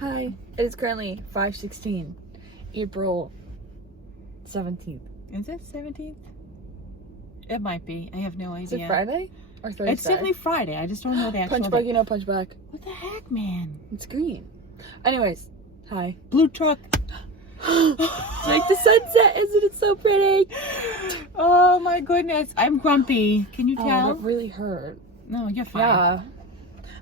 Hi. It is currently 5:16, April 17th. Is it 17th? It might be. I have no idea. Is it Friday or Thursday? It's definitely Friday. I just don't know the actual Punch back, date. punch back. What the heck, man? It's green. Anyways, hi. Blue truck. Like the sunset, isn't it so pretty? Oh my goodness. I'm grumpy. Can you Oh, tell? that really hurt. No, you're fine. Yeah.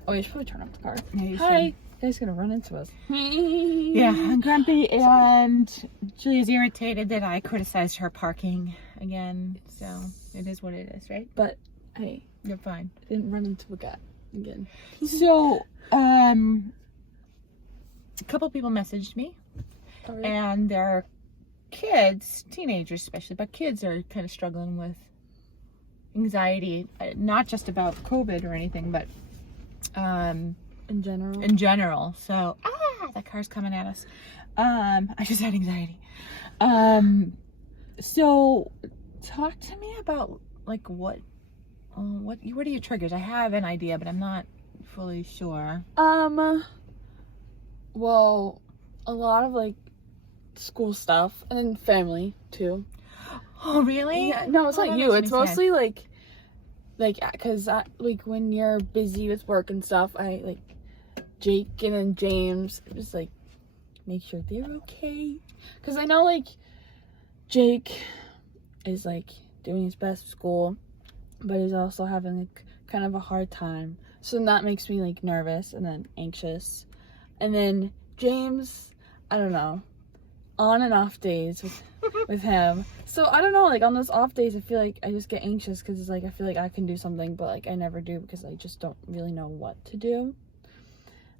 Oh, you should probably turn off the car. Yeah, you Hi. should. Guys gonna run into us. Yeah, I'm grumpy, and Julia's irritated that I criticized her parking again. So it is what it is, right? But hey, You're fine. I didn't run into a guy again. So, a couple people messaged me, and their kids, teenagers especially, but kids are kind of struggling with anxiety, not just about COVID or anything, but in general. in general. So, that car's coming at us. I just had anxiety. So talk to me about like what are your triggers? I have an idea, but I'm not fully sure. Well, a lot of like school stuff and then family too. Oh, really? Yeah, no, it's Oh, not that you. makes It's me sad. mostly like, cause like when you're busy with work and stuff, I like Jake and then James. Just like make sure they're okay. Cause I know like Jake is like doing his best at school, but he's also having like kind of a hard time. So then that makes me like nervous and then anxious. And then James, I don't know, on and off days with him. So I don't know, like on those off days I feel like I just get anxious because it's like I feel like I can do something, but like I never do because I just don't really know what to do.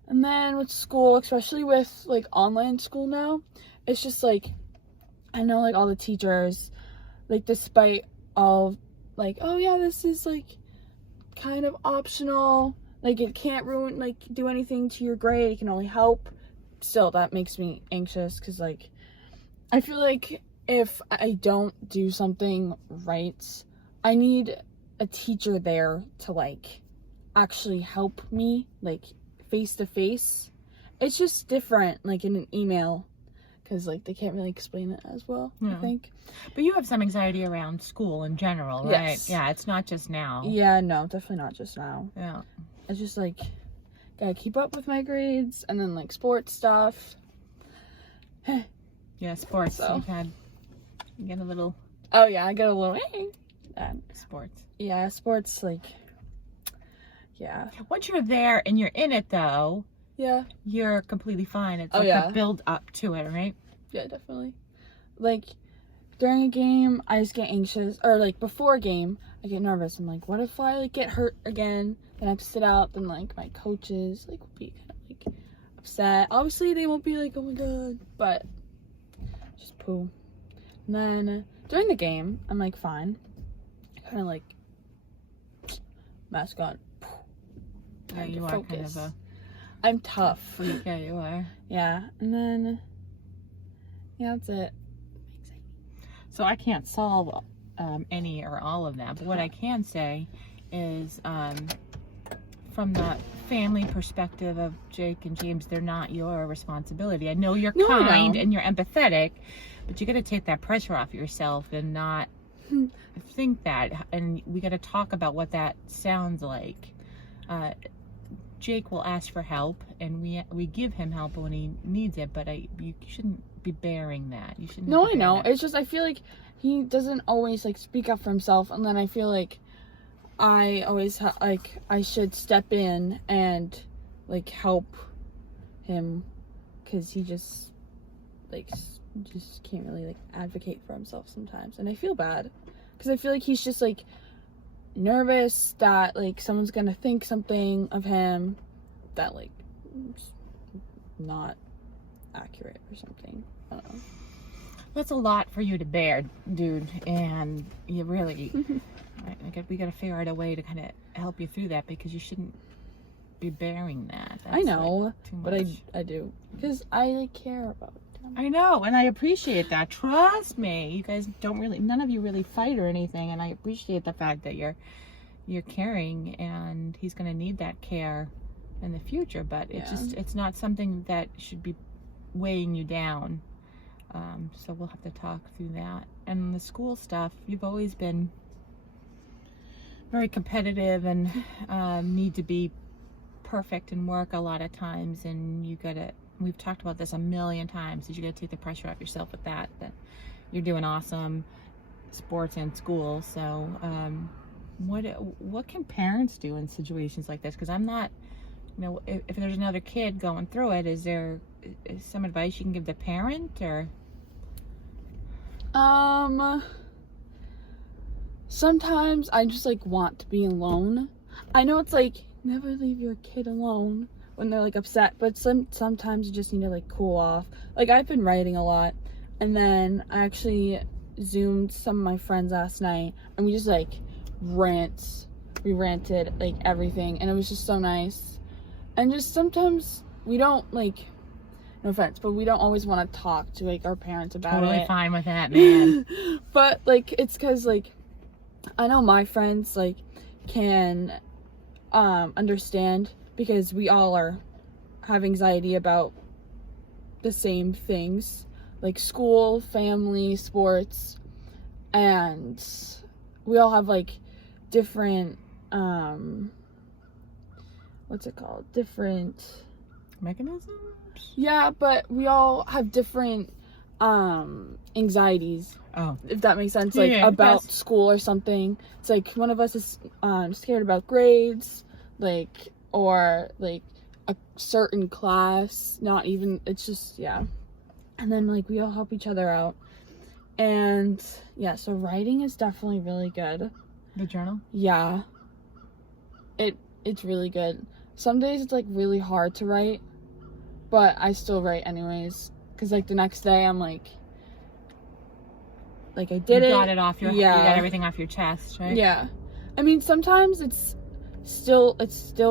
And then with school, especially with like online school now, it's just like I know like all the teachers, like despite all like, oh yeah, this is like kind of optional, like it can't ruin like do anything to your grade, it can only help. Still, that makes me anxious because like I feel like if I don't do something right, I need a teacher there to like actually help me like face to face. It's just different like in an email because like they can't really explain it as well. I think. But you have some anxiety around school in general, right? Yes. Yeah, it's not just now. Yeah, no, definitely not just now. Yeah. It's just like gotta keep up with my grades and then like sports stuff. Yeah, sports. So. You get a little Oh yeah, I get a little sports. yeah, sports like yeah. Once you're there and you're in it though, Yeah. you're completely fine. It's Oh, like yeah. a build up to it, right? Yeah, definitely. Like during a game I just get anxious, or like before a game I get nervous. I'm like, what if I like get hurt again? Then I have to sit out, then like my coaches like will be kind of like upset. Obviously they won't be like, oh my god, but just poo. And then during the game I'm like fine. Kind of like mask on. Yeah, Time to you are kind focus. of a I'm tough. freak. Yeah, you are. Yeah, and then yeah, that's it. So I can't solve any or all of that, but what I can say is from the family perspective of Jake and James, they're not your responsibility. I know you're No, I kind know. and you're empathetic, but you got to take that pressure off yourself and not think that. And we got to talk about what that sounds like. Jake will ask for help, and we give him help when he needs it, but you shouldn't be bearing that. You shouldn't. No, have I to bear know. that. It's just I feel like he doesn't always like speak up for himself, and then I feel like I always like I should step in and like help him because he just like just can't really like advocate for himself sometimes, and I feel bad because I feel like he's just like nervous that like someone's gonna think something of him that like is not accurate or something. I don't know. That's a lot for you to bear, dude, and you really, we got to figure out a way to kind of help you through that because you shouldn't be bearing that. I know, like, too but much. I do because I like care about them. I know, and I appreciate that. Trust me, you guys don't really, none of you really fight or anything, and I appreciate the fact that you're caring, and he's gonna need that care in the future, but Yeah. it's not something that should be weighing you down. So we'll have to talk through that. And the school stuff, you've always been very competitive and need to be perfect in work a lot of times, and we've talked about this a million times, is you gotta take the pressure off yourself with that you're doing awesome sports and school. So what can parents do in situations like this? Because I'm not, if there's another kid going through it, is some advice you can give the parent? Or sometimes I just like want to be alone. I know it's like never leave your kid alone when they're like upset, but sometimes you just need to like cool off. Like I've been writing a lot, and then I actually Zoomed some of my friends last night, and we just like ranted like everything, and it was just so nice. And just sometimes we don't like, no offense, but we don't always want to talk to like our parents about it. Totally fine with that, man. But like it's because like I know my friends like can understand, because we all have anxiety about the same things, like school, family, sports, and we all have like different different Mechanisms? Yeah, but we all have different anxieties. Oh, If that makes sense, like Yeah, about that's- school or something. It's like one of us is scared about grades, like, or like a certain class, not even, it's just, yeah. And then like we all help each other out. And yeah, so writing is definitely really good. the journal? Yeah. It's really good. Some days it's like really hard to write, but I still write anyways. Cause like the next day I'm like I did You it. got it off you got everything off your chest, right? Yeah. I mean, sometimes it's still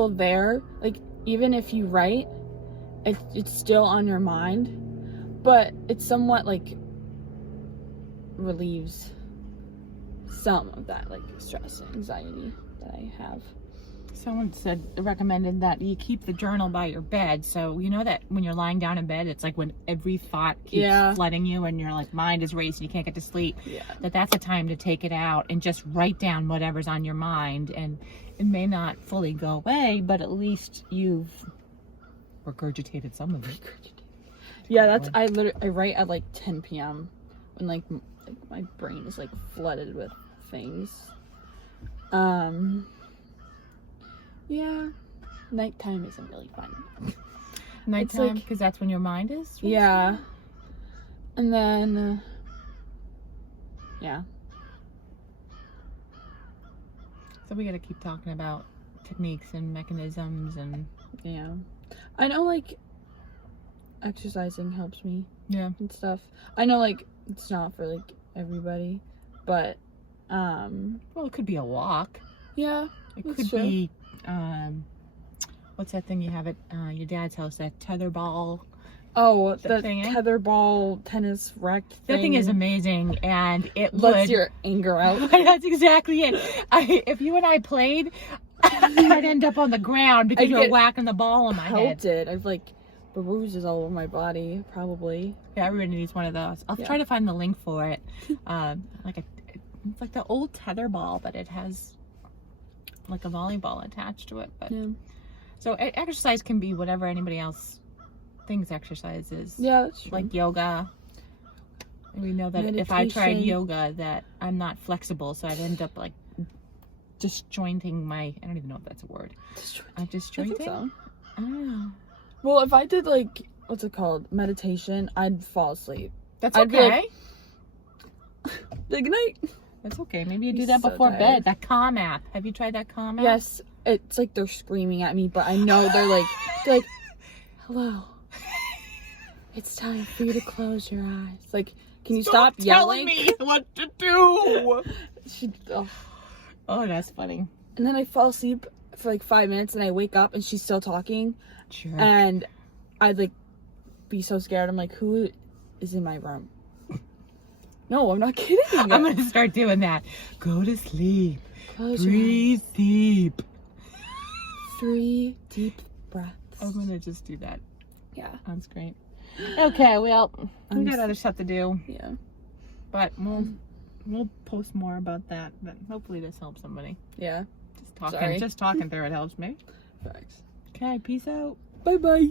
there. Like even if you write, it's still on your mind, but it somewhat like relieves some of that like stress and anxiety that I have. Someone recommended that you keep the journal by your bed, so you know that when you're lying down in bed, it's like when every thought keeps flooding you and your like mind is racing, you can't get to sleep. Yeah. That's a time to take it out and just write down whatever's on your mind, and it may not fully go away, but at least you've regurgitated some of it. Yeah, that's I write at like 10 p.m. when like my brain is like flooded with things. Yeah, nighttime isn't really fun. Nighttime, like- because that's when your mind is. Yeah, and then yeah. So we got to keep talking about techniques and mechanisms and Yeah, I know like exercising helps me yeah. and stuff. I know like it's not for like everybody, but Well, it could be a walk. yeah, It That's could true. be what's that thing you have at your dad's house? That tetherball. oh, the thing, eh? tetherball tennis rack That thing is amazing, and it lets would. your anger out. That's exactly it. If you and I played, I'd end up on the ground because I'd you were get whackking the ball on my head. Pelted. I've like bruises all over my body, probably. Yeah, everybody needs one of those. I'll Yeah. try to find the link for it. It's like the old tetherball, but it has like a volleyball attached to it. But Yeah, so exercise can be whatever anybody else thinks exercise is. yeah, that's true. Like yoga. We know that if I tried Meditation. yoga, that I'm not flexible, so I'd end up like disjointing my. I don't even know if that's a word. I Disjointing. think so. Oh, Well, if I did like what's it called, meditation, I'd fall asleep. that's I'd be okay. like- Good night. That's okay. Maybe you do I'm that so before tired. bed. That Calm app. Have you tried that Calm app? Yes, it's like they're screaming at me, but I know they're like, hello. It's time for you to close your eyes. Like, can you stop telling yelling? me what to do. Oh. Oh, that's funny. And then I fall asleep for like 5 minutes, and I wake up, and she's still talking, Sure. and I'd like be so scared. I'm like, who is in my room? No, I'm not kidding. I'm gonna start doing that. Go to sleep. Close your Breathe deep. 3 deep breaths. I'm gonna just do that Yeah. on screen. Okay, well, we got I'm other stuff to do, Yeah. but we'll post more about that. But hopefully this helps somebody. Yeah. Just talking through it helps me. Thanks. Okay, peace out. Bye bye.